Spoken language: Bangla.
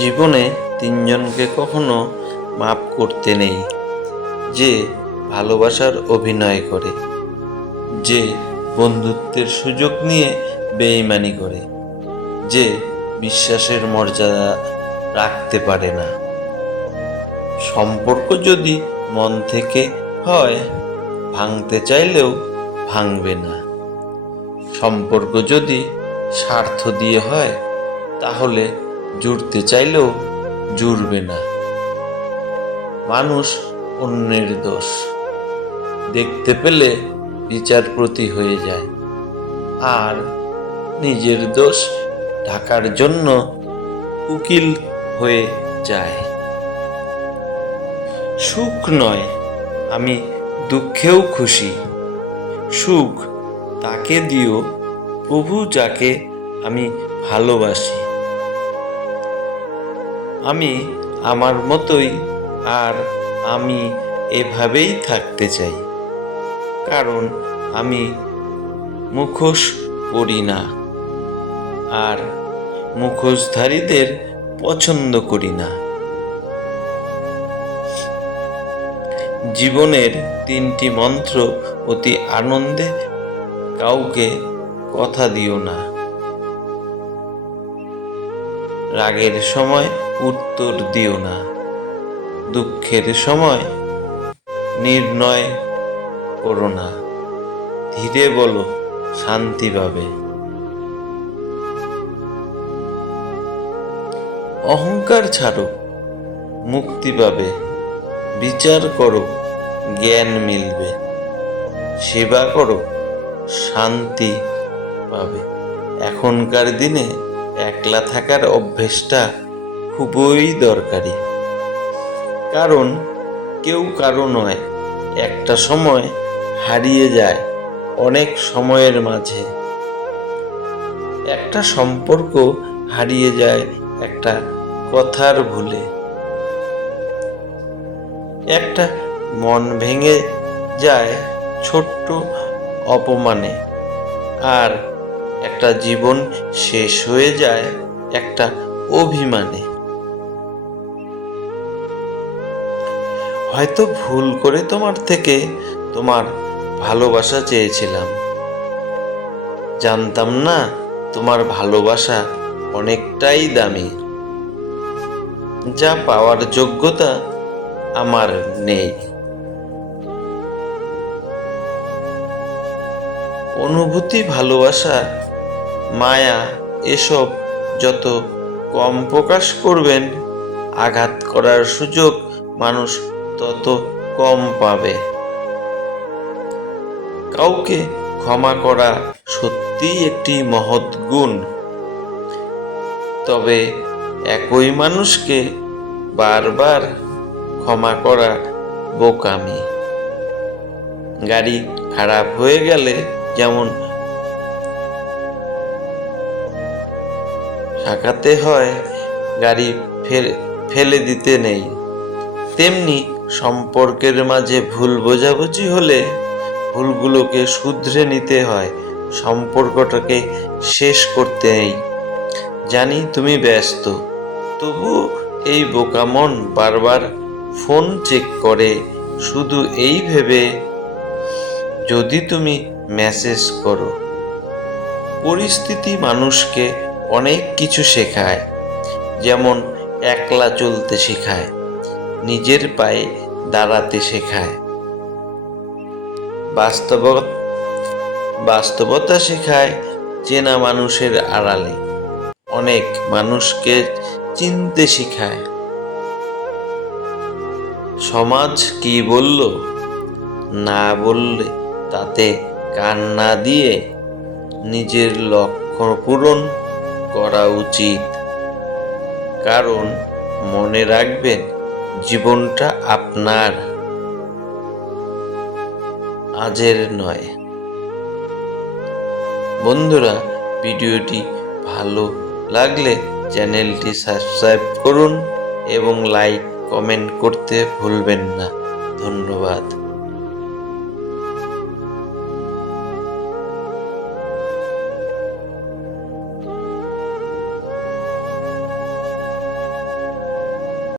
জীবনে তিনজনকে কখনো মাপ করতে নেই। যে ভালোবাসার অভিনয় করে, যে বন্ধুত্বের সুযোগ নিয়ে বেইমানি করে, যে বিশ্বাসের মর্যাদা রাখতে পারে না। সম্পর্ক যদি মন থেকে হয়, ভাঙতে চাইলেও ভাঙবে না। সম্পর্ক যদি স্বার্থ দিয়ে হয়, তাহলে জুড়তে চাইলেও জুড়বে না। মানুষ অন্যের দোষ দেখতে পেলে বিচারপ্রতি হয়ে যায়, আর নিজের দোষ ঢাকার জন্য উকিল হয়ে যায়। সুখ নয়, আমি দুঃখেও খুশি। সুখ তাকে দিও প্রভু যাকে আমি ভালোবাসি। আমি আমার মতোই, আর আমি এভাবেই থাকতে চাই, কারণ আমি মুখোশ পরি না, আর মুখোশধারীদের পছন্দ করি না। জীবনের 3টি মন্ত্র অতি আনন্দে কাউকে কথা দিও না। রাগের সময় উত্তর দিও না। দুঃখের সময় নির্ণয় করো না। ধীরে বলো, শান্তি পাবে। অহংকার ছাড়ো, মুক্তি পাবে। বিচার করো, জ্ঞান মিলবে। সেবা করো, শান্তি পাবে। এখনকার দিনে একলা থাকার অভ্যেসটা খুবই দরকারি, কারণ কেউ কারো নয়। একটা সময় হারিয়ে যায় অনেক সময়ের মাঝে। একটা সম্পর্ক হারিয়ে যায় একটা কথার ভুলে। একটা মন ভেঙে যায় ছোট্ট অপমানে, আর একটা জীবন শেষ হয়ে যায় একটা অভিমানে। হয়তো ভুল করে তোমার থেকে তোমার ভালোবাসা চেয়েছিলাম। জানতাম না তোমার ভালোবাসা অনেকটাই দামি, যা পাওয়ার যোগ্যতা আমার নেই। অনুভূতি, ভালোবাসা, মায়া এসব যত কম প্রকাশ করবেন, আঘাত করার সুযোগ মানুষ তত কম পাবে। কাউকে ক্ষমা করা সত্যিই একটি মহৎ গুণ, তবে একই মানুষকে বারবার ক্ষমা করা বোকামি। গাড়ি খারাপ হয়ে গেলে যেমন সারাতে হয়, গাড়ি ফেলে দিতে নেই, তেমনি সম্পর্কের মাঝে ভুল বোঝাবুঝি হলে ভুলগুলোকে শুধরে নিতে হয়, সম্পর্কটাকে শেষ করতে নেই। জানি তুমি ব্যস্ত, তবুও এই বোকা মন বারবার ফোন চেক করে, শুধু এই ভেবে যদি তুমি মেসেজ করো। পরিস্থিতি মানুষকে অনেক কিছু শেখায়, যেমন একলা চলতে শেখায়, নিজের পায়ে দাঁড়াতে শেখায়, বাস্তবতা শেখায়, চেনা মানুষের আড়ালে অনেক মানুষকে চিনতে শেখায়। সমাজ কি বলল না বললে তাতে কান না দিয়ে নিজের লক্ষ্য পূরণ করা উচিত, কারণ মনে রাখবেন জীবনটা আপনার, আজের নয়। বন্ধুরা, ভিডিওটি ভালো লাগলে চ্যানেলটি সাবস্ক্রাইব করুন এবং লাইক কমেন্ট করতে ভুলবেন না। ধন্যবাদ।